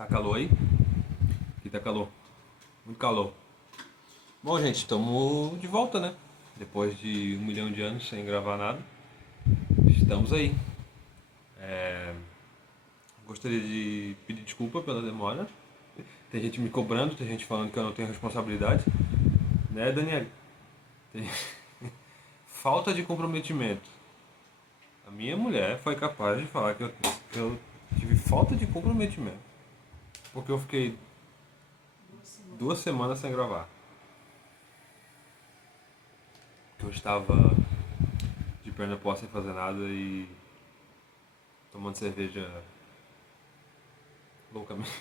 Tá calor aí? Aqui tá calor. Muito calor. Bom, gente, estamos de volta, né? Depois de 1 milhão de anos sem gravar nada. Estamos aí. Gostaria de pedir desculpa pela demora. Tem gente me cobrando, tem gente falando que eu não tenho responsabilidade. Né, Daniel? Tem... Falta de comprometimento. A minha mulher foi capaz de falar que eu tive falta de comprometimento. Porque eu fiquei 2 semanas sem gravar. Eu estava de perna pro ar sem fazer nada e tomando cerveja loucamente.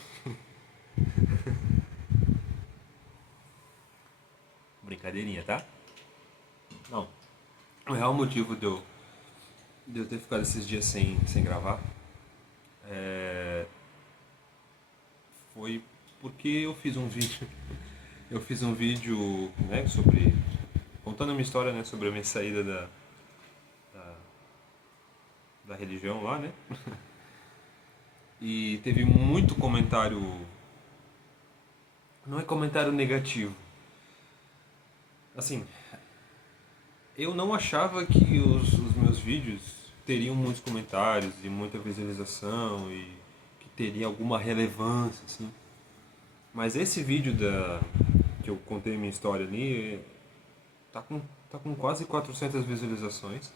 Brincadeirinha, tá? Não. O real motivo de eu ter ficado esses dias sem gravar foi porque eu fiz um vídeo. Eu fiz um vídeo, né, sobre. Contando a minha história, né, sobre a minha saída da religião lá, né? E teve muito comentário. Não é comentário negativo. Assim, eu não achava que os meus vídeos teriam muitos comentários e muita visualização e que teria alguma relevância, assim. Mas esse vídeo que eu contei minha história ali tá com, tá com quase 400 visualizações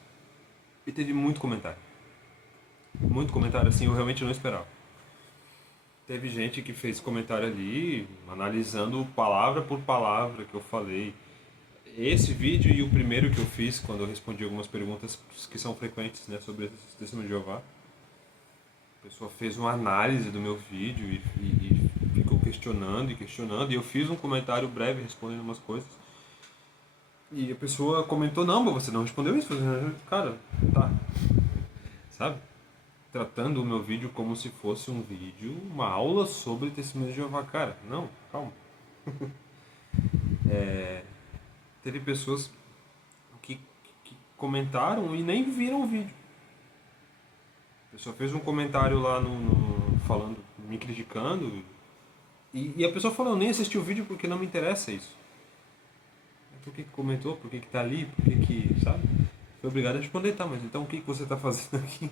e teve muito comentário. Muito comentário, assim, eu realmente não esperava. Teve gente que fez comentário ali, analisando palavra por palavra que eu falei. Esse vídeo e o primeiro que eu fiz, quando eu respondi algumas perguntas que são frequentes, né, sobre esse testemunho de Jeová. A pessoa fez uma análise do meu vídeo e ficou questionando e questionando. E eu fiz um comentário breve respondendo umas coisas. E a pessoa comentou, não, mas você não respondeu isso. Cara, tá. Sabe? Tratando o meu vídeo como se fosse um vídeo, uma aula sobre testemunho de Jeová. Cara, não, calma. Teve pessoas que comentaram e nem viram o vídeo. A pessoa fez um comentário lá falando, me criticando. E a pessoa falou, eu nem assisti o vídeo porque não me interessa isso. Por que comentou? Por que tá ali? Por que, sabe? Foi obrigado a responder, tá, mas então o que você tá fazendo aqui?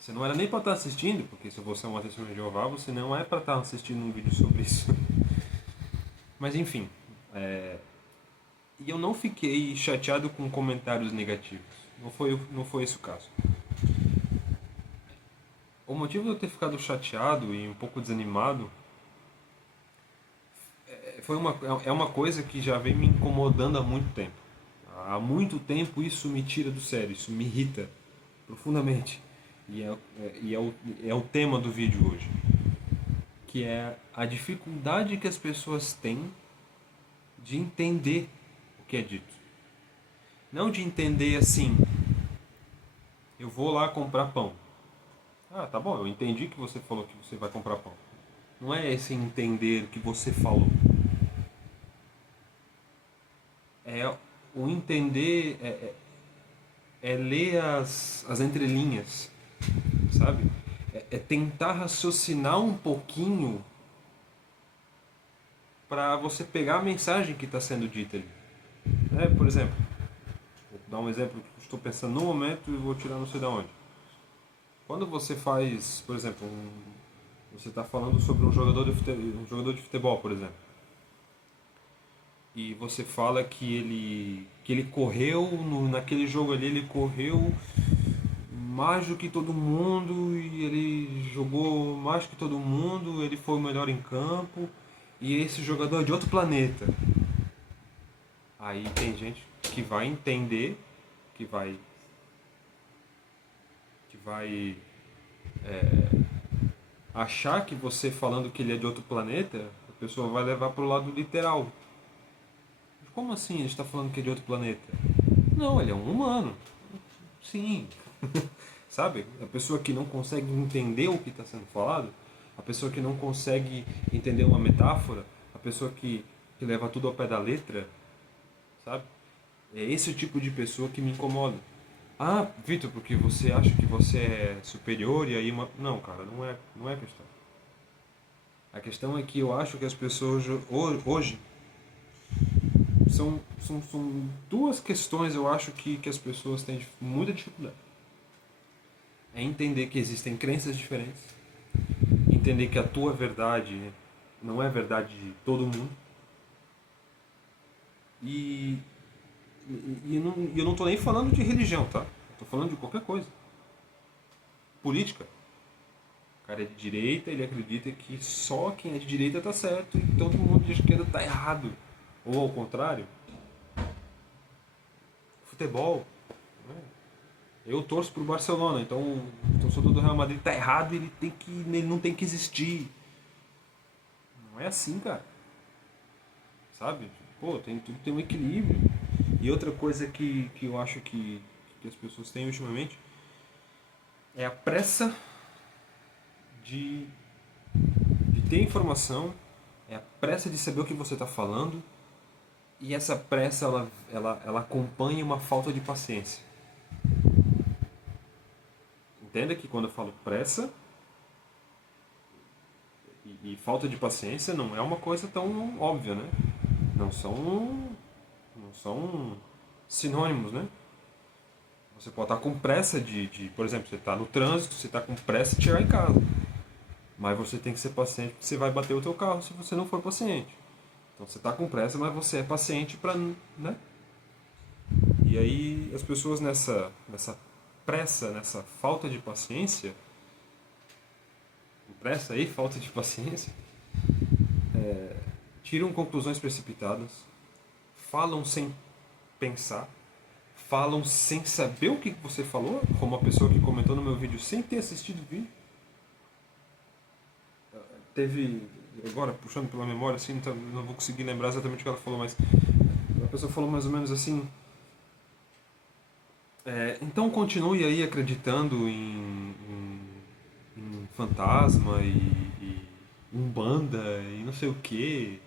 Você não era nem pra estar assistindo, porque se você é uma testemunha de Jeová, você não é pra estar assistindo um vídeo sobre isso. Mas enfim, e eu não fiquei chateado com comentários negativos. Não foi esse o caso. O motivo de eu ter ficado chateado e um pouco desanimado é uma coisa que já vem me incomodando há muito tempo. Há muito tempo isso me tira do sério, isso me irrita profundamente. E é o tema do vídeo hoje. Que é a dificuldade que as pessoas têm de entender o que é dito. Não de entender assim, eu vou lá comprar pão. Ah, tá bom, eu entendi que você falou que você vai comprar pão. Não é esse entender que você falou. É o entender, é ler as entrelinhas, sabe? É tentar raciocinar um pouquinho para você pegar a mensagem que está sendo dita ali. Por exemplo, vou dar um exemplo que estou pensando no momento e vou tirar não sei de onde. Quando você faz, por exemplo, você está falando sobre um jogador de futebol, por exemplo, e você fala que ele correu naquele jogo ali, ele correu mais do que todo mundo e ele jogou mais que todo mundo, ele foi o melhor em campo e esse jogador é de outro planeta. Aí tem gente que vai entender, que vai achar que você falando que ele é de outro planeta, a pessoa vai levar pro lado literal. Como assim ele está falando que é de outro planeta? Não, ele é um humano. Sim. Sabe? A pessoa que não consegue entender o que está sendo falado, a pessoa que não consegue entender uma metáfora, a pessoa que leva tudo ao pé da letra, sabe? É esse o tipo de pessoa que me incomoda. Ah, Vitor, porque você acha que você é superior e aí uma... Não, cara, não é questão. A questão é que eu acho que as pessoas hoje são duas questões, eu acho que as pessoas têm muita dificuldade. É entender que existem crenças diferentes, entender que a tua verdade não é a verdade de todo mundo. E, eu não tô nem falando de religião, tá? Eu tô falando de qualquer coisa. Política. O cara é de direita, ele acredita que só quem é de direita tá certo e todo mundo de esquerda tá errado. Ou ao contrário. Futebol. Né? Eu torço pro Barcelona, então o torcedor do Real Madrid tá errado e ele não tem que existir. Não é assim, cara. Sabe? Pô, tudo tem um equilíbrio. E outra coisa que eu acho que as pessoas têm ultimamente é a pressa de, de ter informação, é a pressa de saber o que você está falando, e essa pressa ela acompanha uma falta de paciência. Entenda que quando eu falo pressa e falta de paciência não é uma coisa tão óbvia, né? Não são, não são sinônimos, né? Você pode estar com pressa por exemplo, você está no trânsito, você está com pressa de chegar em casa. Mas você tem que ser paciente porque você vai bater o teu carro se você não for paciente. Então você está com pressa, mas você é paciente para, né? E aí as pessoas nessa pressa, nessa falta de paciência, pressa e falta de paciência, tiram conclusões precipitadas, falam sem pensar, falam sem saber o que você falou, como a pessoa que comentou no meu vídeo sem ter assistido o vídeo. Teve, agora puxando pela memória, assim, não vou conseguir lembrar exatamente o que ela falou, mas a pessoa falou mais ou menos assim: então continue aí acreditando em fantasma e umbanda e não sei o que.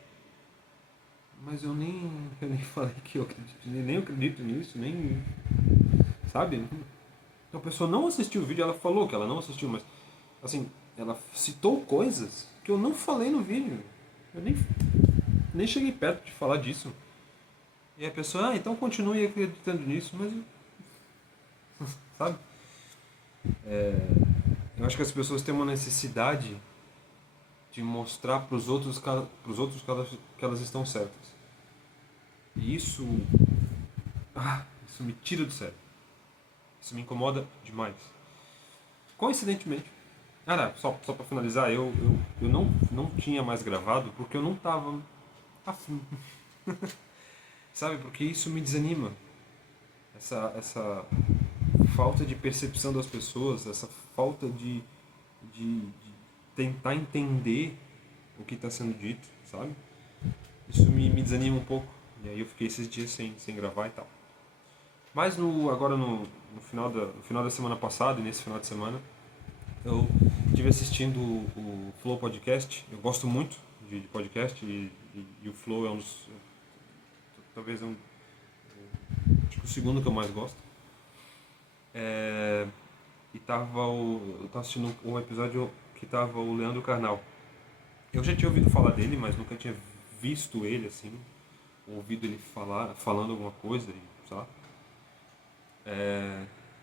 Mas eu nem falei que eu acredito, nem acredito nisso, nem. Sabe? Então a pessoa não assistiu o vídeo, ela falou que ela não assistiu, mas assim, ela citou coisas que eu não falei no vídeo. Eu nem cheguei perto de falar disso. E a pessoa, então continue acreditando nisso, mas. Sabe? Eu acho que as pessoas têm uma necessidade de mostrar para os outros, que elas estão certas. E isso me tira do sério. Isso me incomoda demais. Coincidentemente, não, só para finalizar, eu não tinha mais gravado porque eu não tava afim. Sabe? Porque isso me desanima. Essa falta de percepção das pessoas, essa falta de tentar entender o que está sendo dito, sabe? Isso me desanima um pouco. E aí eu fiquei esses dias sem gravar e tal. Mas agora no final da semana passada e nesse final de semana, eu estive assistindo o Flow Podcast. Eu gosto muito de podcast e o Flow é um dos. Talvez acho que o segundo que eu mais gosto. E eu tava assistindo um episódio que tava o Leandro Carnal. Eu já tinha ouvido falar dele, mas nunca tinha visto ele assim, ouvido ele falando alguma coisa, sabe?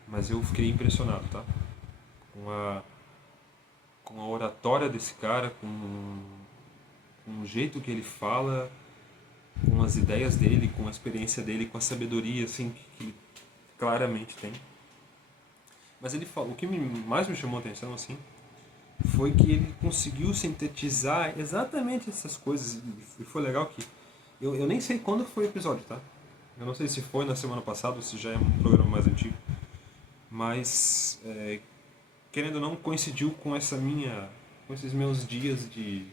Mas eu fiquei impressionado, tá? Com a oratória desse cara, com o jeito que ele fala, com as ideias dele, com a experiência dele, com a sabedoria assim que ele claramente tem. Mas ele falou, o que mais me chamou a atenção assim foi que ele conseguiu sintetizar exatamente essas coisas. E foi legal que eu nem sei quando foi o episódio, tá? Eu não sei se foi na semana passada ou se já é um programa mais antigo. Mas, querendo ou não, coincidiu com com esses meus dias de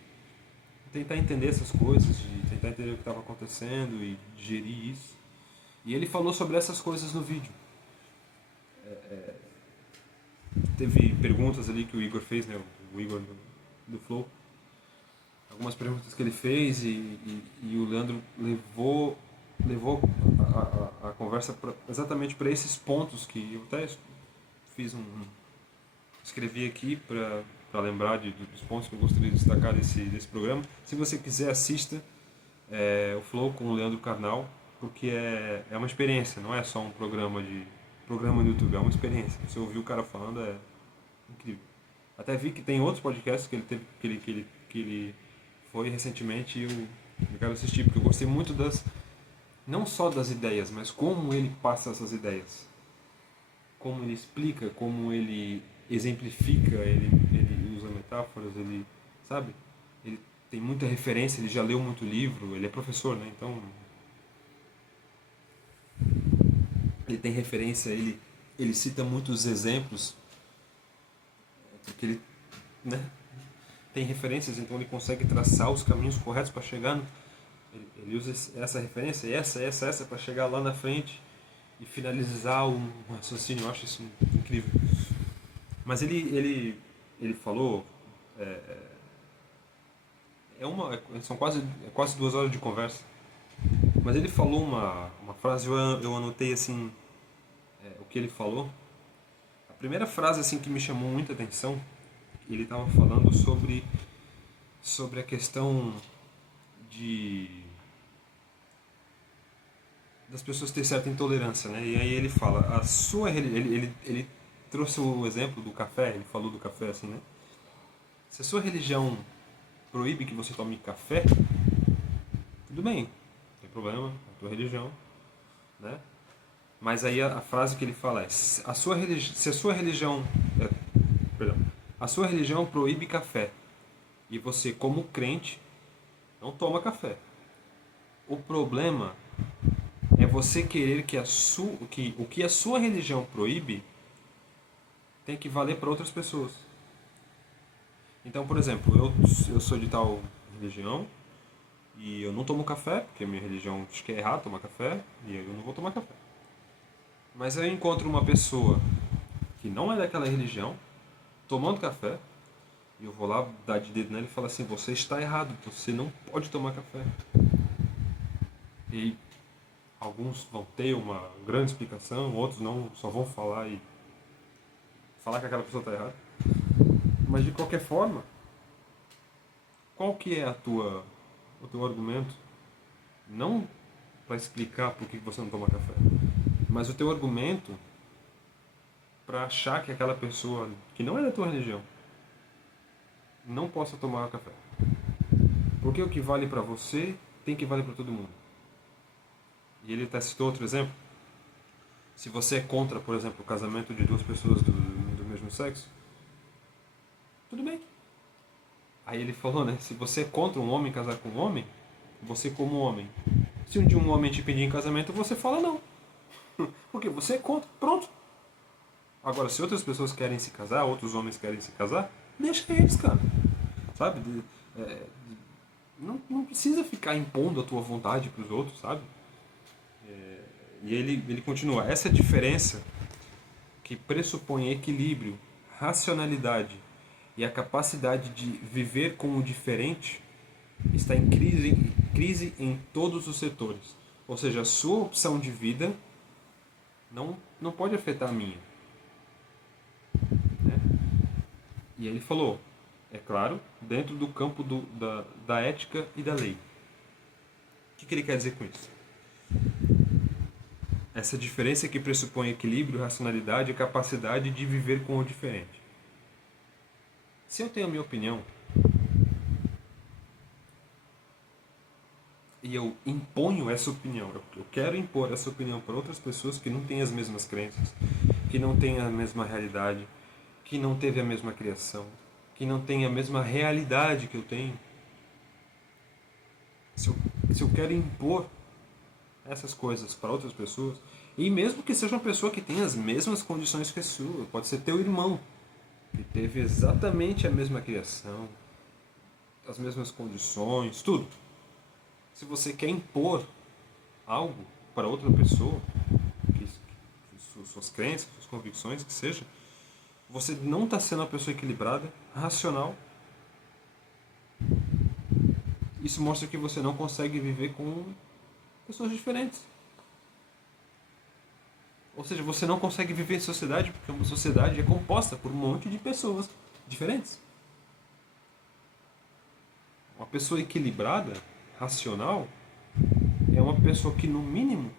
tentar entender essas coisas, de tentar entender o que estava acontecendo e digerir isso. E ele falou sobre essas coisas no vídeo. Teve perguntas ali que o Igor fez, né? O Igor do Flow. Algumas perguntas que ele fez e o Leandro levou a conversa exatamente para esses pontos que eu até escrevi aqui para para lembrar dos pontos que eu gostaria de destacar desse programa. Se você quiser, assista o Flow com o Leandro Carnal, porque é uma experiência, não é só um programa no YouTube, é uma experiência. Você ouvir o cara falando é incrível. Até vi que tem outros podcasts que ele teve, que ele foi recentemente, e eu quero assistir, porque eu gostei muito não só das ideias, mas como ele passa essas ideias. Como ele explica, como ele exemplifica, ele usa metáforas, ele, sabe? Ele tem muita referência, ele já leu muito livro, ele é professor, né? Então, ele tem referência, ele cita muitos exemplos, porque ele, né, tem referências, então ele consegue traçar os caminhos corretos para chegar ele usa essa referência, essa para chegar lá na frente e finalizar um raciocínio. Eu acho isso incrível. Mas ele falou, são quase 2 horas de conversa, mas ele falou uma frase, eu anotei assim, o que ele falou. A primeira frase assim que me chamou muita atenção, ele estava falando sobre a questão das pessoas ter certa intolerância, né? E aí ele fala, ele trouxe o exemplo do café, ele falou do café assim, né? Se a sua religião proíbe que você tome café, tudo bem, não tem problema, é a tua religião, né? Mas aí a frase que ele fala é: se a sua religião, perdão, a sua religião proíbe café e você, como crente, não toma café. O problema é você querer que o que a sua religião proíbe tem que valer para outras pessoas. Então, por exemplo, eu sou de tal religião e eu não tomo café, porque a minha religião diz que é errado tomar café, e eu não vou tomar café. Mas aí eu encontro uma pessoa que não é daquela religião, tomando café, e eu vou lá dar de dedo nela e falar assim: você está errado, você não pode tomar café. E alguns vão ter uma grande explicação, outros não, só vão falar que aquela pessoa está errada. Mas de qualquer forma, qual que é o teu argumento? Não para explicar por que você não toma café, mas o teu argumento para achar que aquela pessoa que não é da tua religião não possa tomar café. Porque o que vale para você tem que valer para todo mundo. E ele até citou outro exemplo. Se você é contra, por exemplo, o casamento de duas pessoas do mesmo sexo, tudo bem. Aí ele falou, né? Se você é contra um homem casar com um homem, você como homem, se um dia um homem te pedir em casamento, você fala não. Porque você é contra. Pronto. Agora, se outras pessoas querem se casar, outros homens querem se casar, deixa eles, cara. Sabe? Não precisa ficar impondo a tua vontade para os outros, sabe? E ele continua. Essa diferença que pressupõe equilíbrio, racionalidade e a capacidade de viver com o diferente está em crise em todos os setores. Ou seja, a sua opção de vida não pode afetar a minha. Né? E ele falou, é claro, dentro do campo da ética e da lei. O que ele quer dizer com isso? Essa diferença que pressupõe equilíbrio, racionalidade e capacidade de viver com o diferente. Se eu tenho a minha opinião e eu imponho essa opinião, eu quero impor essa opinião para outras pessoas que não têm as mesmas crenças, que não têm a mesma realidade, que não teve a mesma criação, que não tem a mesma realidade que eu tenho. Se eu quero impor essas coisas para outras pessoas, e mesmo que seja uma pessoa que tenha as mesmas condições que a sua, pode ser teu irmão, que teve exatamente a mesma criação, as mesmas condições, tudo. Se você quer impor algo para outra pessoa, suas crenças, suas convicções, que seja, você não está sendo uma pessoa equilibrada, racional. Isso mostra que você não consegue viver com pessoas diferentes. Ou seja, você não consegue viver em sociedade porque uma sociedade é composta por um monte de pessoas diferentes. Uma pessoa equilibrada, racional, é uma pessoa que, no mínimo,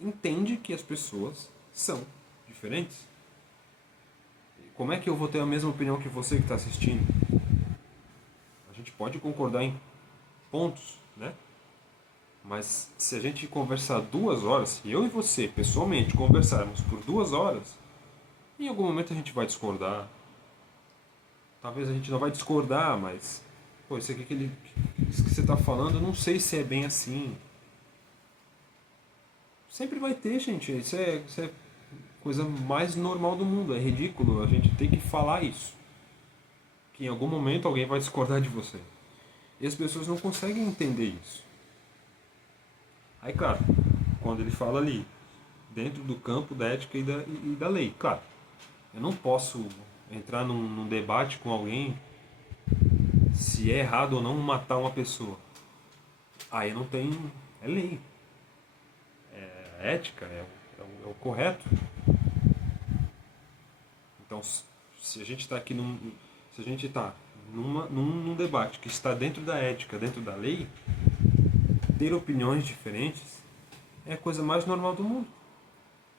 entende que as pessoas são diferentes. Como é que eu vou ter a mesma opinião que você que está assistindo? A gente pode concordar em pontos, né? Mas se a gente conversar 2 horas, se eu e você, pessoalmente, conversarmos por 2 horas, em algum momento a gente vai discordar. Talvez a gente não vai discordar, mas... Pô, isso aqui isso que você está falando, eu não sei se é bem assim. Sempre vai ter, gente. Isso é coisa mais normal do mundo. É ridículo a gente ter que falar isso. Que em algum momento alguém vai discordar de você. E as pessoas não conseguem entender isso. Aí, claro, quando ele fala ali, dentro do campo da ética e da lei, claro, eu não posso entrar num debate com alguém se é errado ou não matar uma pessoa. Aí não tem. É lei. É ética, é o correto. Então, se a gente está aqui se a gente está num debate que está dentro da ética, dentro da lei, ter opiniões diferentes é a coisa mais normal do mundo.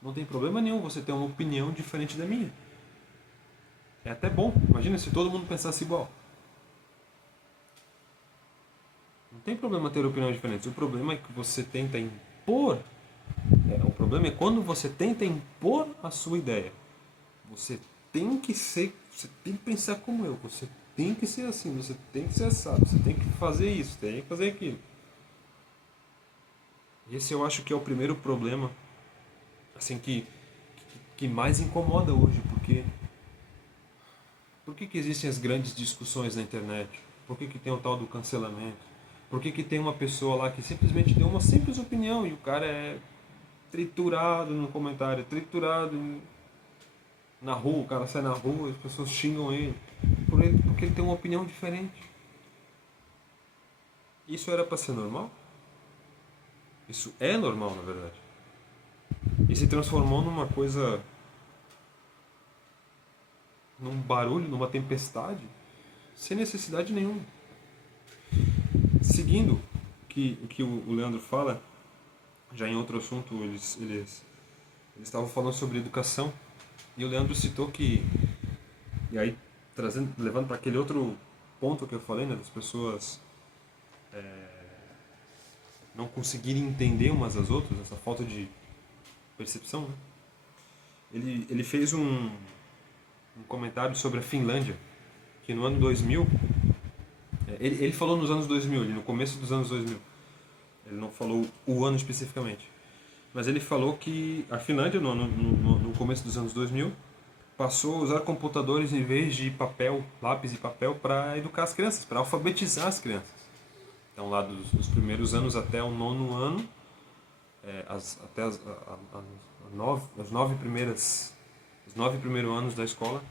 Não tem problema nenhum você ter uma opinião diferente da minha. É até bom. Imagina se todo mundo pensasse igual. Não tem problema ter opiniões diferentes. O problema é que você tenta impor. O problema é quando você tenta impor a sua ideia. Você tem que ser. Você tem que pensar como eu. Você tem que ser assim. Você tem que ser assado. Você tem que fazer isso. Tem que fazer aquilo. Esse eu acho que é o primeiro problema, assim, que mais incomoda hoje, porque por que existem as grandes discussões na internet? Por que tem o tal do cancelamento? Por que tem uma pessoa lá que simplesmente deu uma simples opinião e o cara é triturado no comentário, triturado na rua, o cara sai na rua e as pessoas xingam ele porque ele tem uma opinião diferente. Isso era para ser normal? Isso é normal, na verdade. E se transformou numa coisa, num barulho, numa tempestade, sem necessidade nenhuma. Seguindo o que o Leandro fala, já em outro assunto eles estavam falando sobre educação, e o Leandro citou que, e aí levando para aquele outro ponto que eu falei, né, das pessoas não conseguirem entender umas às outras, essa falta de percepção, né? Ele fez um comentário sobre a Finlândia, que no ano 2000, ele falou nos anos 2000, no começo dos anos 2000, ele não falou o ano especificamente, mas ele falou que a Finlândia, no começo dos anos 2000, passou a usar computadores em vez de papel, lápis e papel, para educar as crianças, para alfabetizar as crianças. Então, lá dos primeiros anos até o 9º ano, até os 9 primeiros anos da escola,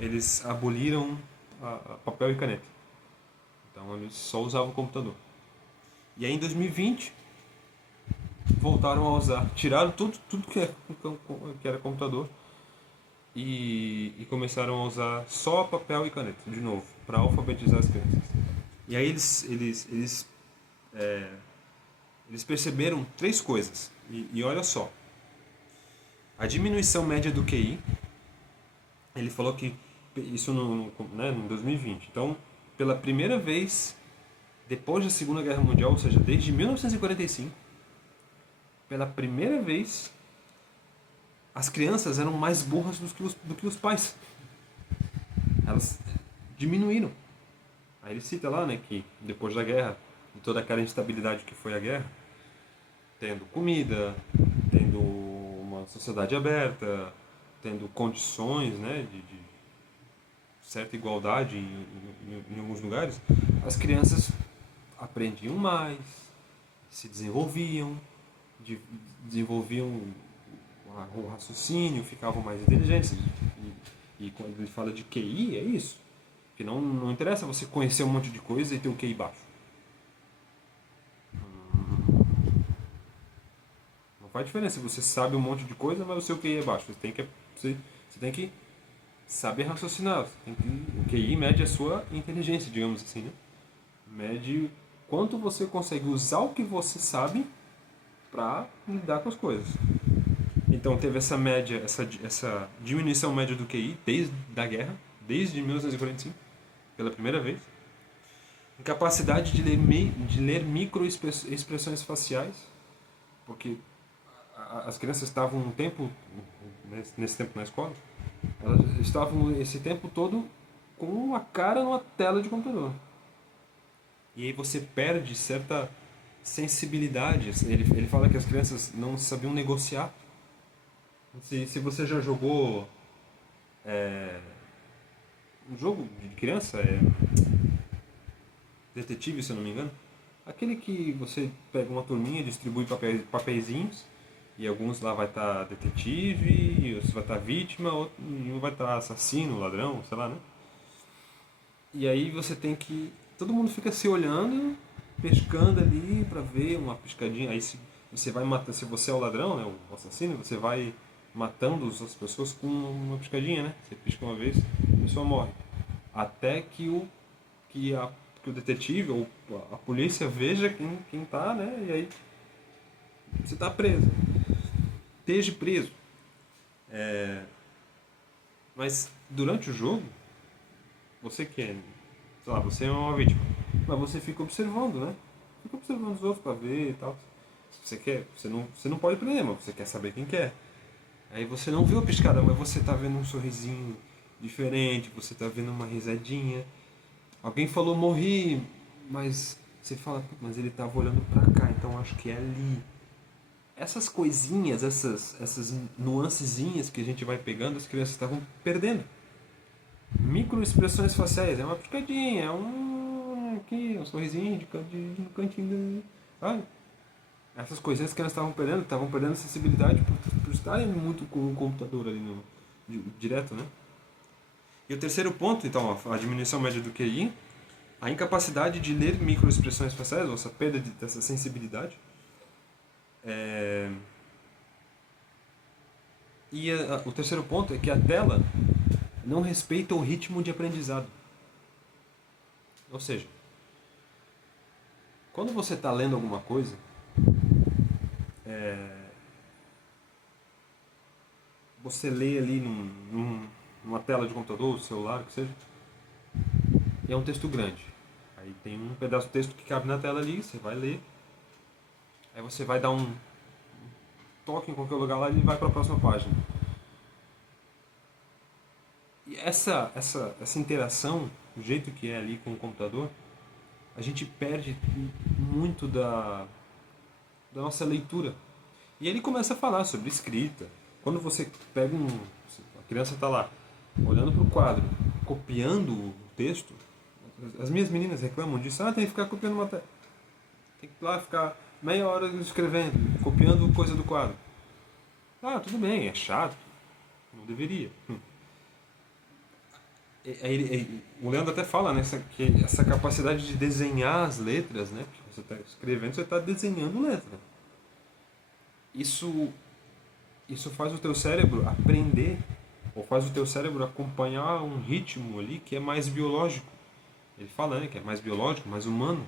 eles aboliram a papel e caneta. Então, eles só usavam o computador. E aí, em 2020, voltaram a usar, tiraram tudo que era computador e começaram a usar só papel e caneta, de novo, para alfabetizar as crianças. E aí eles perceberam 3 coisas. E olha só, a diminuição média do QI, ele falou que isso em 2020. Então, pela primeira vez, depois da Segunda Guerra Mundial, ou seja, desde 1945, pela primeira vez, as crianças eram mais burras do que os pais. Elas diminuíram. Aí ele cita lá, né, que depois da guerra, de toda aquela instabilidade que foi a guerra, tendo comida, tendo uma sociedade aberta, tendo condições, né, de certa igualdade em alguns lugares, as crianças aprendiam mais, se desenvolviam, desenvolviam o raciocínio, ficavam mais inteligentes. E quando ele fala de QI, é isso. Que não interessa você conhecer um monte de coisa e ter um QI baixo. Não faz diferença. Você sabe um monte de coisa, mas o seu QI é baixo. Você tem que saber raciocinar. O QI mede a sua inteligência, digamos assim, né? Mede quanto você consegue usar o que você sabe para lidar com as coisas. Então teve essa média, essa diminuição média do QI desde a guerra, desde 1945, pela primeira vez. Incapacidade de ler microexpressões faciais, porque as crianças estavam um tempo, nesse tempo na escola, elas estavam esse tempo todo com a cara numa tela de computador. E aí você perde certa sensibilidade. Ele fala que as crianças não sabiam negociar. Se você já jogou um jogo de criança, detetive, se eu não me engano, aquele que você pega uma turminha, distribui papeizinhos, e alguns lá vai estar detetive, e outros vai estar vítima, e um vai estar assassino, ladrão, sei lá, né? E aí você tem que... Todo mundo fica se olhando, pescando ali pra ver uma piscadinha. Aí se você vai matar, se você é o ladrão, né, o assassino, você vai matando as pessoas com uma piscadinha, né? Você pisca uma vez, a pessoa morre. Até que, a, que o detetive ou a polícia veja quem tá, né? E aí você tá preso. Esteja preso. Mas durante o jogo, você quer, sei lá, você é uma vítima, mas você fica observando, né? Fica observando os outros pra ver e tal. Se você quer, você não pode prender, mas você quer saber quem quer. Aí você não viu a piscada, mas você tá vendo um sorrisinho diferente, você tá vendo uma risadinha. Alguém falou morri, mas você fala, mas ele tava olhando pra cá, então acho que é ali. Essas coisinhas, essas nuancezinhas que a gente vai pegando, as crianças estavam perdendo. Microexpressões faciais, é uma piscadinha, é um aqui, um sorrisinho no cantinho, sabe? Essas coisinhas que elas estavam perdendo sensibilidade por estarem muito com o computador ali direto, né? E o terceiro ponto, então, a diminuição média do QI, a incapacidade de ler microexpressões faciais, ou essa perda dessa sensibilidade. E o terceiro ponto é que a tela não respeita o ritmo de aprendizado. Ou seja, quando você está lendo alguma coisa, você lê ali numa tela de computador, celular, o que seja, e é um texto grande. Aí tem um pedaço do texto que cabe na tela ali, você vai ler, aí você vai dar um toque em qualquer lugar lá e ele vai para a próxima página. E essa interação, do jeito que é ali com o computador, a gente perde muito da nossa leitura. E ele começa a falar sobre escrita. Quando você pega a criança está lá, olhando para o quadro, copiando o texto, as minhas meninas reclamam disso. Tem que ficar copiando uma tela. Tem que ir lá ficar meia hora escrevendo, copiando coisa do quadro. Tudo bem, é chato. Não deveria. O Leandro até fala, né, que essa capacidade de desenhar as letras, né? Porque você está escrevendo, você está desenhando letra. Isso faz o teu cérebro aprender, ou faz o teu cérebro acompanhar um ritmo ali que é mais biológico. Ele fala, né, que é mais biológico, mais humano.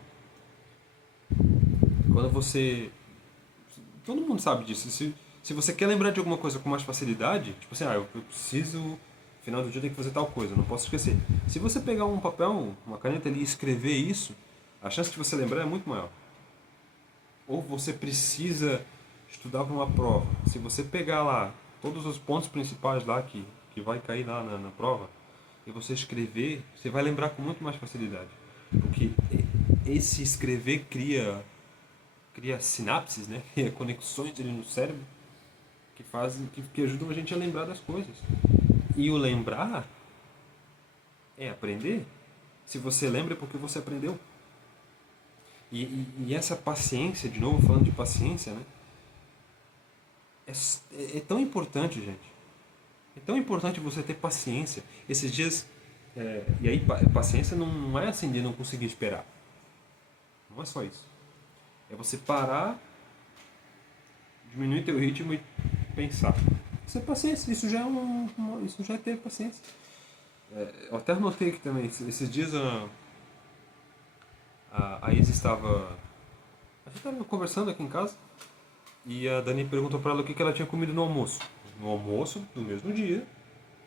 Quando você... Todo mundo sabe disso. Se você quer lembrar de alguma coisa com mais facilidade, tipo assim, eu preciso... No final do dia tem que fazer tal coisa, não posso esquecer. Se você pegar um papel, uma caneta ali e escrever isso, a chance de você lembrar é muito maior. Ou você precisa estudar para uma prova. Se você pegar lá todos os pontos principais lá que vai cair lá na prova e você escrever, você vai lembrar com muito mais facilidade. Porque esse escrever cria sinapses, né? Cria conexões ali no cérebro que ajudam a gente a lembrar das coisas. E o lembrar é aprender. Se você lembra é porque você aprendeu. E essa paciência, de novo falando de paciência, né? É tão importante, gente. É tão importante você ter paciência. Esses dias. E aí, paciência não é assim de não conseguir esperar. Não é só isso. É você parar, diminuir teu ritmo e pensar. Isso é paciência. Isso já é, isso já é ter paciência. Eu até anotei aqui também. Esses dias A Isa estava. A gente estava conversando aqui em casa e a Dani perguntou para ela o que ela tinha comido no almoço. No almoço do mesmo dia,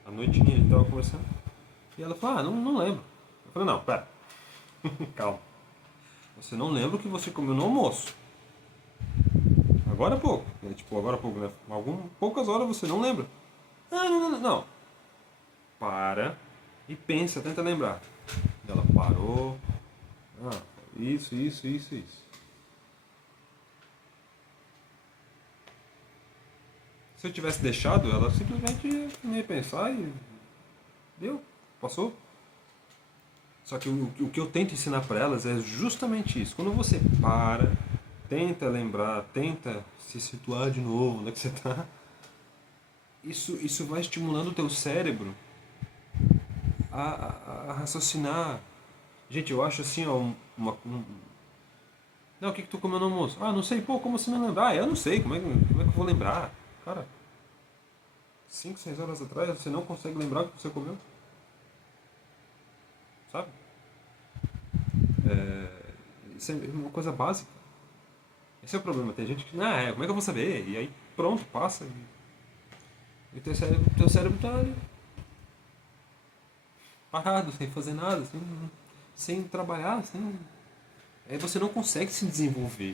à noitinha a gente estava conversando. E ela falou: não lembro. Eu falei: não, pera, calma. Você não lembra o que você comeu no almoço. Agora há pouco. Tipo, agora há pouco, né? Poucas horas você não lembra. Não. Para e pensa, tenta lembrar. Ela parou. Isso. Se eu tivesse deixado, ela simplesmente ia pensar e deu, passou. Só que o que eu tento ensinar para elas é justamente isso. Quando você para, tenta lembrar, tenta se situar de novo onde é que você está, isso vai estimulando o teu cérebro a raciocinar. Gente, eu acho assim, ó, não, o que tu comeu no almoço? Não sei, pô, como você não lembrar? Eu não sei, como é que eu vou lembrar? Cara, 5 6 horas atrás você não consegue lembrar o que você comeu? Sabe? Isso é uma coisa básica. Esse é o problema. Tem gente que, como é que eu vou saber? E aí, pronto, passa. E teu cérebro tá ali, parado, sem fazer nada, sem trabalhar, aí você não consegue se desenvolver.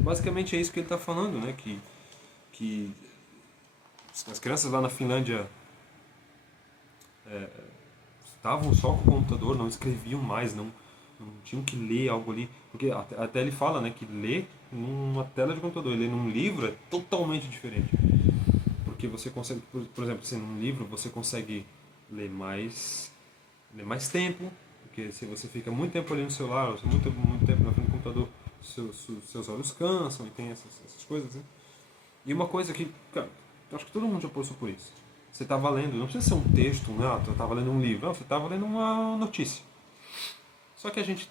Basicamente é isso que ele está falando, né? Que as crianças lá na Finlândia estavam só com o computador, não escreviam mais, não tinham que ler algo ali. Porque até ele fala, né, que ler numa tela de computador, ler num livro é totalmente diferente. Porque você consegue, por exemplo, assim, num livro você consegue ler mais tempo, porque se você fica muito tempo ali no celular, ou muito tempo na frente do computador, seus olhos cansam e tem essas coisas, né? E uma coisa que, cara, eu acho que todo mundo já passou por isso. Você estava lendo, não precisa ser um texto, você estava lendo um livro, não, você estava lendo uma notícia. Só que a gente,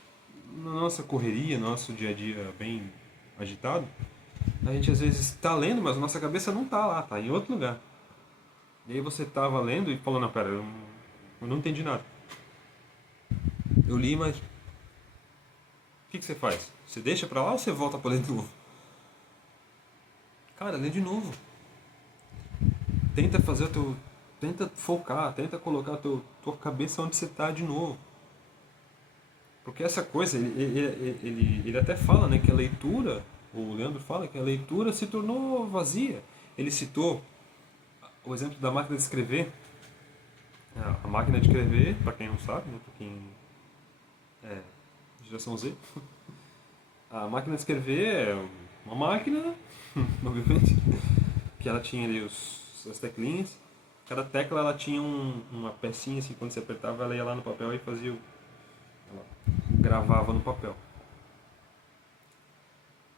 na nossa correria, no nosso dia a dia bem agitado, a gente às vezes está lendo, mas a nossa cabeça não está lá, está em outro lugar. E aí você estava lendo e falou: não, pera, eu não entendi nada. Eu li, mas que você faz? Você deixa pra lá ou você volta pra ler de novo? Cara, lê de novo. Tenta fazer o teu. Tenta focar, tenta colocar a tua cabeça onde você tá de novo. Porque essa coisa, ele até fala, né, que a leitura, o Leandro fala que a leitura se tornou vazia. Ele citou o exemplo da máquina de escrever. A máquina de escrever, para quem não sabe, né, para quem é geração Z, a máquina de escrever é uma máquina, obviamente, que ela tinha ali as teclinhas. Cada tecla ela tinha uma pecinha assim, quando você apertava ela ia lá no papel e fazia ela gravava no papel.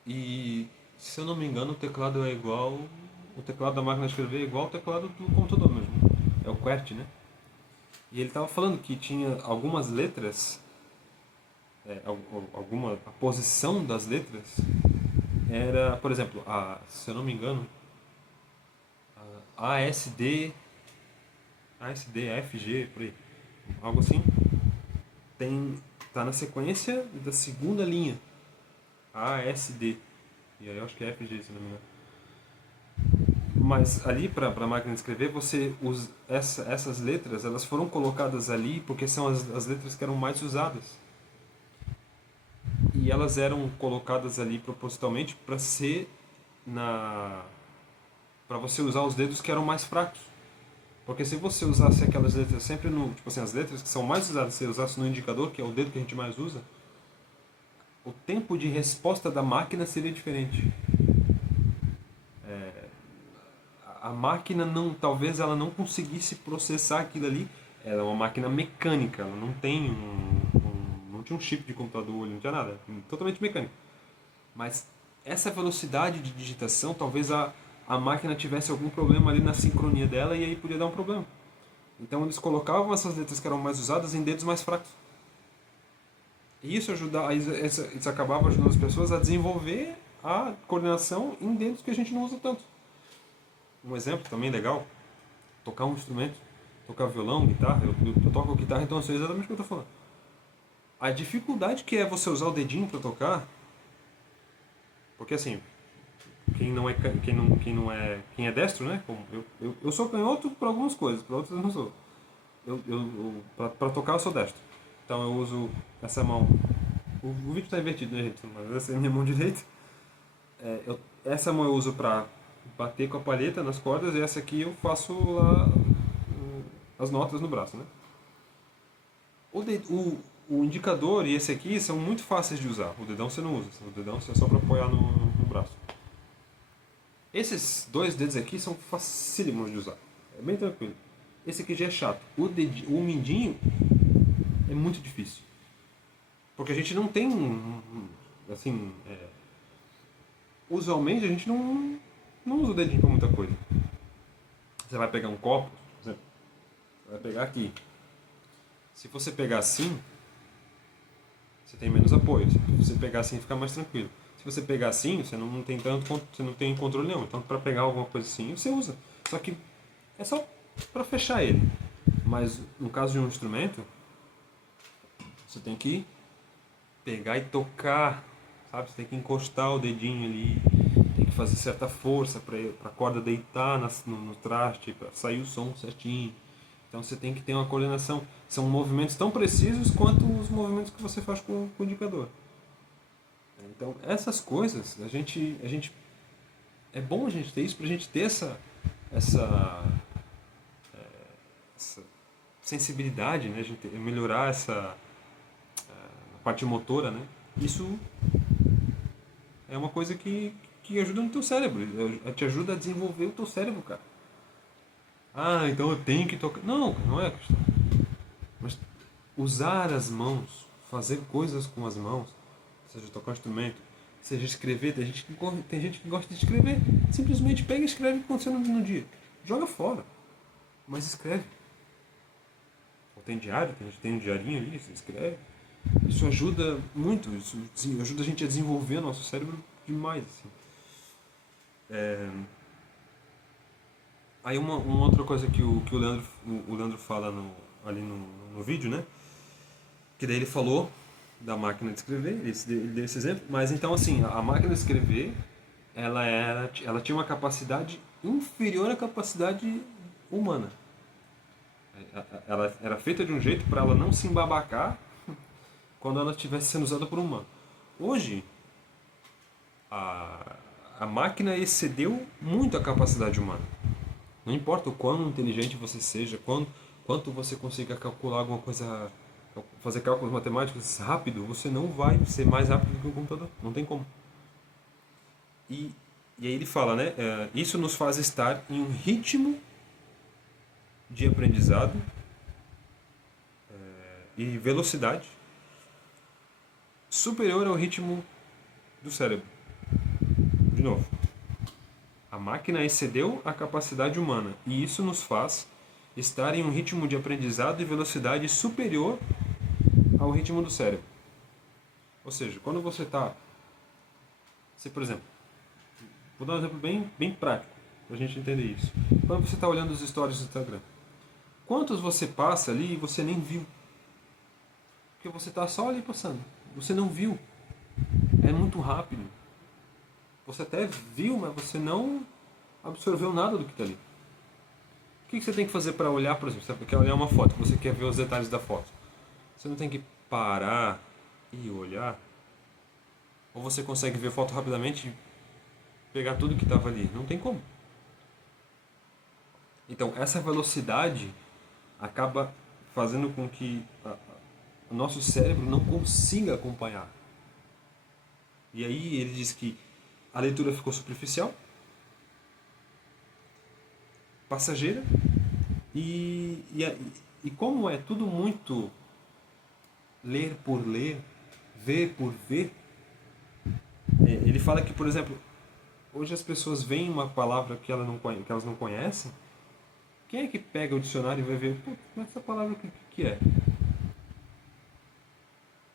E se eu não me engano o teclado é igual, o teclado da máquina de escrever é igual ao teclado do computador mesmo. É o QWERTY, né? E ele estava falando que tinha algumas letras, a posição das letras era, por exemplo, se eu não me engano, ASD, ASD, FG, por aí, algo assim, tá na sequência da segunda linha, ASD, e aí eu acho que é FG, se não me engano. Mas ali para a máquina de escrever, você usa essas letras, elas foram colocadas ali porque são as letras que eram mais usadas. E elas eram colocadas ali propositalmente para ser na para você usar os dedos que eram mais fracos. Porque se você usasse aquelas letras sempre no, tipo assim, as letras que são mais usadas, se você usasse no indicador, que é o dedo que a gente mais usa, o tempo de resposta da máquina seria diferente. A máquina não, talvez ela não conseguisse processar aquilo ali. Ela é uma máquina mecânica, ela não tem não tinha um chip de computador, não tinha nada, totalmente mecânico. Mas essa velocidade de digitação, talvez a máquina tivesse algum problema ali na sincronia dela e aí podia dar um problema. Então eles colocavam essas letras que eram mais usadas em dedos mais fracos. E isso acabava ajudando as pessoas a desenvolver a coordenação em dedos que a gente não usa tanto. Um exemplo também legal, tocar um instrumento, tocar violão, guitarra, eu toco guitarra, então eu sei exatamente o que eu estou falando. A dificuldade que é você usar o dedinho para tocar, porque assim, quem é destro, né? Como eu sou canhoto para algumas coisas, para outras eu não sou. Para tocar eu sou destro. Então eu uso essa mão. O vídeo está invertido, né, gente? Mas essa é a minha mão direita. Essa mão eu uso para bater com a palheta nas cordas e essa aqui eu faço lá as notas no braço, né? O, de, o indicador e esse aqui são muito fáceis de usar. O dedão você não usa. O dedão você é só para apoiar no braço. Esses dois dedos aqui são facílimos de usar. É bem tranquilo. Esse aqui já é chato. O mindinho é muito difícil. Porque a gente não tem, assim, usualmente a gente não usa o dedinho para muita coisa. Você vai pegar um copo, por exemplo, você vai pegar aqui. Se você pegar assim, você tem menos apoio. Se você pegar assim, fica mais tranquilo. Se você pegar assim, você não tem você não tem controle nenhum. Então, para pegar alguma coisa assim, você usa. Só que é só para fechar ele. Mas no caso de um instrumento, você tem que pegar e tocar, sabe? Você tem que encostar o dedinho ali, tem que fazer certa força para a corda deitar no traste, para sair o som certinho. Então você tem que ter uma coordenação. São movimentos tão precisos quanto os movimentos que você faz com o indicador. Então essas coisas, a gente é bom a gente ter isso para a gente ter essa, essa sensibilidade, né? A gente melhorar essa parte motora, né? Isso é uma coisa que ajuda no teu cérebro, te ajuda a desenvolver o teu cérebro, cara. Ah, então eu tenho que tocar. Não, não é a questão. Mas usar as mãos, fazer coisas com as mãos, seja tocar um instrumento, seja escrever, tem gente que gosta de escrever. Simplesmente pega e escreve o que aconteceu no dia. Joga fora. Mas escreve. Ou tem diário, tem gente que tem um diarinho ali, você escreve. Isso ajuda muito, isso ajuda a gente a desenvolver nosso cérebro demais. Assim. Aí uma outra coisa que o Leandro fala ali no vídeo, né? Que daí ele falou da máquina de escrever, ele deu esse exemplo, mas então assim, a máquina de escrever, ela tinha uma capacidade inferior à capacidade humana. Ela era feita de um jeito para ela não se embabacar quando ela estivesse sendo usada por um humano. Hoje, a máquina excedeu muito a capacidade humana. Não importa o quão inteligente você seja, quanto você consiga calcular alguma coisa, fazer cálculos matemáticos rápido, você não vai ser mais rápido do que o computador. Não tem como. E, e aí ele fala, né? Isso nos faz estar em um ritmo de aprendizado e velocidade superior ao ritmo do cérebro. De novo, a máquina excedeu a capacidade humana e isso nos faz estar em um ritmo de aprendizado e velocidade superior ao ritmo do cérebro. Ou seja, quando você está... por exemplo, vou dar um exemplo bem prático para a gente entender isso. Quando você está olhando os stories do Instagram, quantos você passa ali e você nem viu? Porque você está só ali passando. Você não viu. É muito rápido. Você até viu, mas você não absorveu nada do que está ali. O que você tem que fazer para olhar, por exemplo? Você quer olhar uma foto, você quer ver os detalhes da foto. Você não tem que parar e olhar? Ou você consegue ver a foto rapidamente e pegar tudo que estava ali? Não tem como. Então, essa velocidade acaba fazendo com que o nosso cérebro não consiga acompanhar. E aí ele diz que a leitura ficou superficial, passageira, e como é tudo muito ler por ler, ver por ver, ele fala que, por exemplo, hoje as pessoas veem uma palavra que elas não conhecem. Quem é que pega o dicionário e vai ver, mas essa palavra o que é?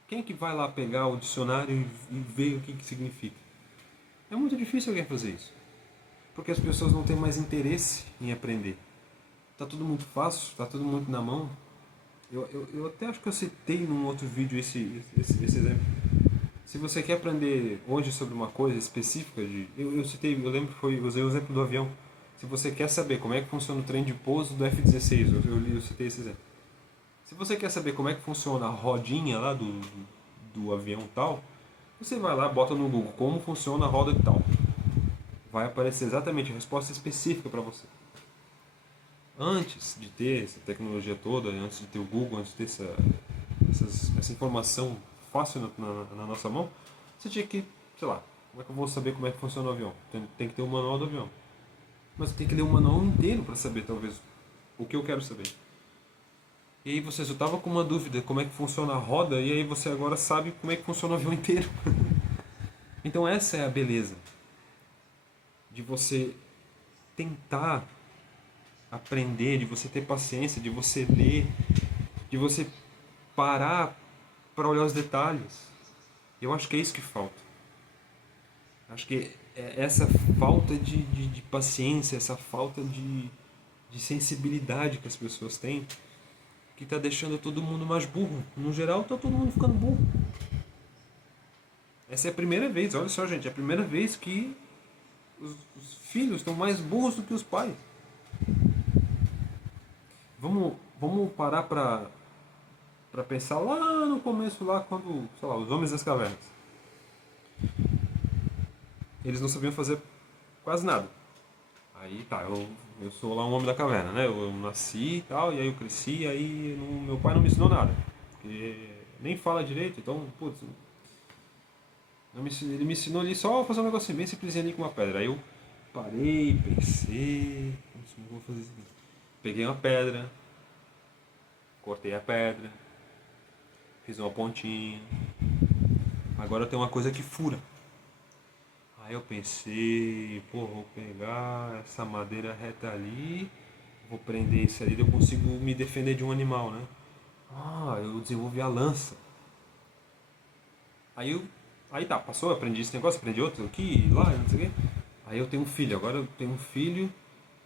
Quem é que vai lá pegar o dicionário e ver o que significa? É muito difícil alguém fazer isso. Porque as pessoas não têm mais interesse em aprender. Está tudo muito fácil, está tudo muito na mão. Eu até acho que eu citei num outro vídeo esse exemplo. Se você quer aprender hoje sobre uma coisa específica, eu citei, eu lembro que usei o exemplo do avião. Se você quer saber como é que funciona o trem de pouso do F-16, eu citei esse exemplo. Se você quer saber como é que funciona a rodinha lá do avião tal, você vai lá, bota no Google como funciona a roda de tal. Vai aparecer exatamente a resposta específica para você. Antes de ter essa tecnologia toda, antes de ter o Google, antes de ter essa informação fácil na nossa mão, você tinha que, sei lá, como é que eu vou saber como é que funciona o avião? Tem que ter o manual do avião. Mas você tem que ler o manual inteiro para saber, talvez, o que eu quero saber. E aí você só estava com uma dúvida, como é que funciona a roda, e aí você agora sabe como é que funciona o avião inteiro. Então essa é a beleza de você tentar aprender, de você ter paciência, de você ler, de você parar para olhar os detalhes. Eu acho que é isso que falta. Acho que é essa falta de paciência, essa falta de sensibilidade que as pessoas têm, que está deixando todo mundo mais burro. No geral, está todo mundo ficando burro. Essa é a primeira vez, olha só, gente, é a primeira vez que os filhos estão mais burros do que os pais. Vamos parar para pensar lá no começo, lá quando, sei lá, os homens das cavernas. Eles não sabiam fazer quase nada. Aí tá, eu sou lá um homem da caverna, né? Eu nasci e tal, e aí eu cresci, e aí meu pai não me ensinou nada. Porque nem fala direito, então, putz, ele me ensinou ali só a fazer um negocinho bem simplesinho ali com uma pedra. Aí eu parei, pensei, como vou fazer isso aqui? Peguei uma pedra, cortei a pedra, fiz uma pontinha. Agora tem uma coisa que fura. Aí eu pensei, pô, vou pegar essa madeira reta ali, vou prender isso ali, eu consigo me defender de um animal, né? Ah, eu desenvolvi a lança. Aí eu, aí tá, passou, aprendi esse negócio, aprendi outro aqui, lá, não sei o quê. Aí eu tenho um filho, agora eu tenho um filho,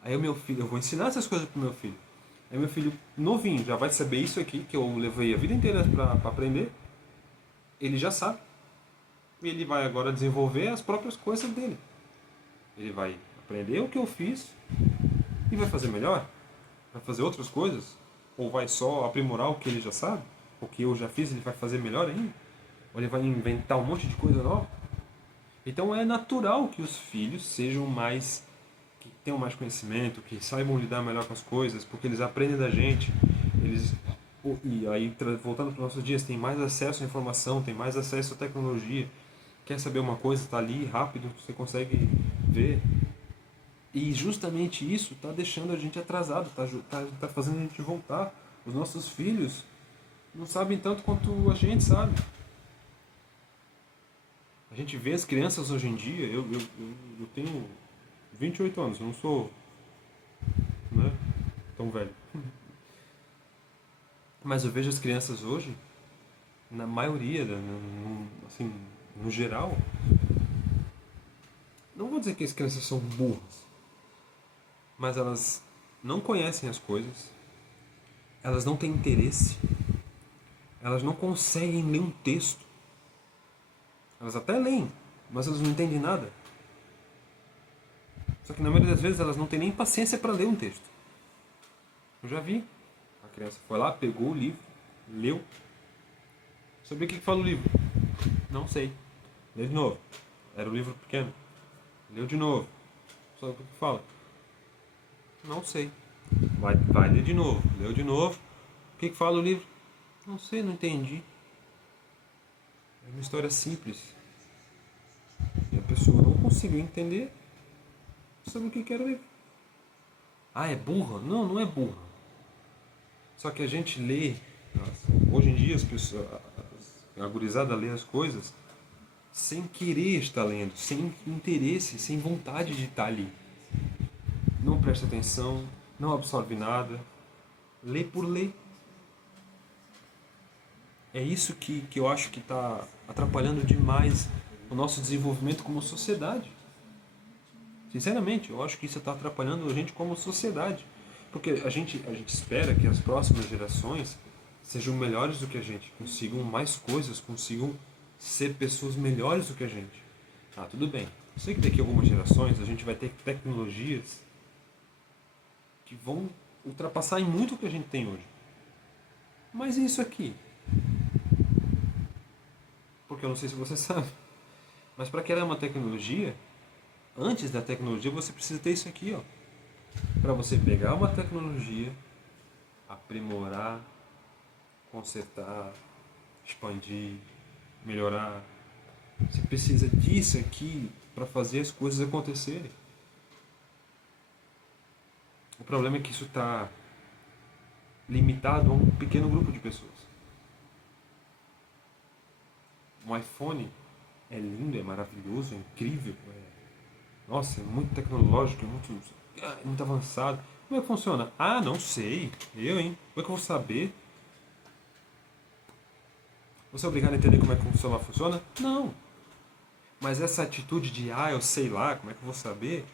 aí o meu filho, eu vou ensinar essas coisas pro meu filho. Aí meu filho novinho já vai saber isso aqui, que eu levei a vida inteira pra aprender. Ele já sabe. E ele vai agora desenvolver as próprias coisas dele. Ele vai aprender o que eu fiz e vai fazer melhor. Vai fazer outras coisas. Ou vai só aprimorar o que ele já sabe. O que eu já fiz ele vai fazer melhor ainda. Ou ele vai inventar um monte de coisa nova. Então é natural que os filhos sejam mais, que tenham mais conhecimento, que saibam lidar melhor com as coisas, porque eles aprendem da gente. Eles, e aí, voltando para os nossos dias, tem mais acesso à informação, tem mais acesso à tecnologia. Quer saber uma coisa, está ali, rápido, você consegue ver. E justamente isso está deixando a gente atrasado, tá fazendo a gente voltar. Os nossos filhos não sabem tanto quanto a gente sabe. A gente vê as crianças hoje em dia, eu tenho 28 anos, eu não sou, né, tão velho. Mas eu vejo as crianças hoje, na maioria, assim, no geral, não vou dizer que as crianças são burras, mas elas não conhecem as coisas, elas não têm interesse, elas não conseguem ler um texto. Elas até leem, mas elas não entendem nada. Só que na maioria das vezes elas não têm nem paciência para ler um texto. Eu já vi. A criança foi lá, pegou o livro, leu. Sobre o que fala o livro? Não sei. Lê de novo. Era um livro pequeno. Leu de novo. Sabe o que fala? Não sei. Vai ler de novo. Leu de novo. O que fala o livro? Não sei, não entendi. É uma história simples. E a pessoa não conseguiu entender sobre o que era o livro. Ah, é burra? Não, não é burra. Só que a gente lê, hoje em dia as pessoas, a gurizada lê as coisas sem querer estar lendo, sem interesse, sem vontade de estar ali. Não presta atenção, não absorve nada, lê por ler. É isso que eu acho que está atrapalhando demais o nosso desenvolvimento como sociedade. Sinceramente, eu acho que isso está atrapalhando a gente como sociedade. Porque a gente espera que as próximas gerações sejam melhores do que a gente, consigam mais coisas, consigam ser pessoas melhores do que a gente. Ah, tudo bem. Eu sei que daqui a algumas gerações a gente vai ter tecnologias que vão ultrapassar em muito o que a gente tem hoje. Mas e isso aqui? Porque eu não sei se você sabe. Mas para criar uma tecnologia, antes da tecnologia você precisa ter isso aqui, ó. Para você pegar uma tecnologia, aprimorar, consertar, expandir, melhorar. Você precisa disso aqui para fazer as coisas acontecerem. O problema é que isso está limitado a um pequeno grupo de pessoas. Um iPhone é lindo, é maravilhoso, é incrível. Nossa, é muito tecnológico, é muito avançado. Como é que funciona? Ah, não sei. Hein? Como é que eu vou saber? Você é obrigado a entender como é que o celular funciona? Não. Mas essa atitude de, eu sei lá, como é que eu vou saber?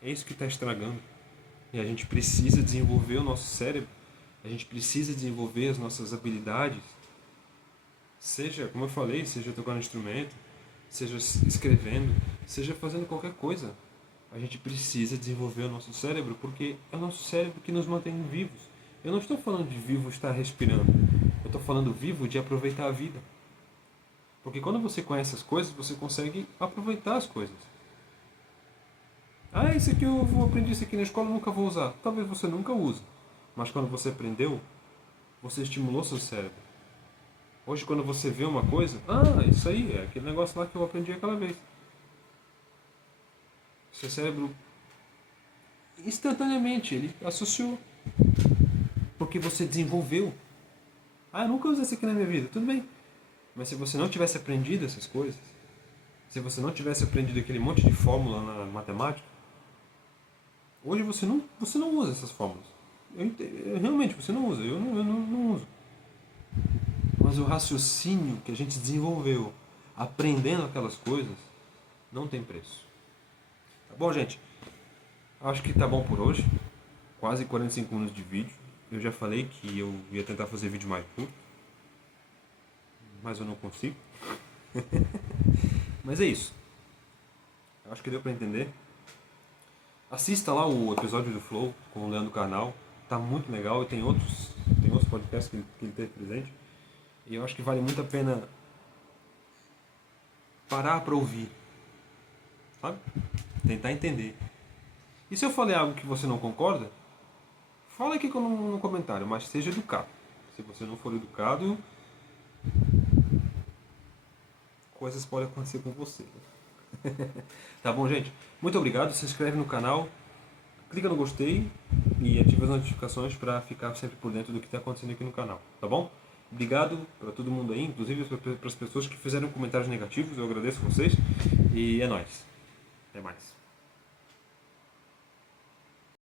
É isso que está estragando. E a gente precisa desenvolver o nosso cérebro. A gente precisa desenvolver as nossas habilidades. Seja, como eu falei, seja tocando instrumento, seja escrevendo, seja fazendo qualquer coisa. A gente precisa desenvolver o nosso cérebro, porque é o nosso cérebro que nos mantém vivos. Eu não estou falando de vivo estar respirando. Eu estou falando vivo de aproveitar a vida. Porque quando você conhece as coisas, você consegue aproveitar as coisas. Ah, isso aqui eu aprendi isso aqui na escola, nunca vou usar. Talvez você nunca use. Mas quando você aprendeu, você estimulou seu cérebro. Hoje, quando você vê uma coisa, isso aí, é aquele negócio lá que eu aprendi aquela vez. Seu cérebro, instantaneamente, ele associou. Porque você desenvolveu. Eu nunca usei isso aqui na minha vida. Tudo bem. Mas se você não tivesse aprendido essas coisas, se você não tivesse aprendido aquele monte de fórmula na matemática, hoje você não usa essas fórmulas. Realmente, você não usa. Eu não uso. Mas o raciocínio que a gente desenvolveu aprendendo aquelas coisas não tem preço. Tá bom, gente? Acho que tá bom por hoje. Quase 45 minutos de vídeo. Eu já falei que eu ia tentar fazer vídeo mais curto, mas eu não consigo. Mas é isso. Acho que deu pra entender. Assista lá o episódio do Flow com o Leandro Carnal. Tá muito legal e tem outros podcasts que ele teve presente. E eu acho que vale muito a pena parar pra ouvir. Sabe? Tentar entender. E se eu falei algo que você não concorda, fala aqui no comentário, mas seja educado. Se você não for educado, coisas podem acontecer com você. Tá bom, gente? Muito obrigado. Se inscreve no canal, clica no gostei e ativa as notificações para ficar sempre por dentro do que está acontecendo aqui no canal. Tá bom? Obrigado para todo mundo aí, inclusive para as pessoas que fizeram comentários negativos. Eu agradeço vocês. E é nóis. Até mais.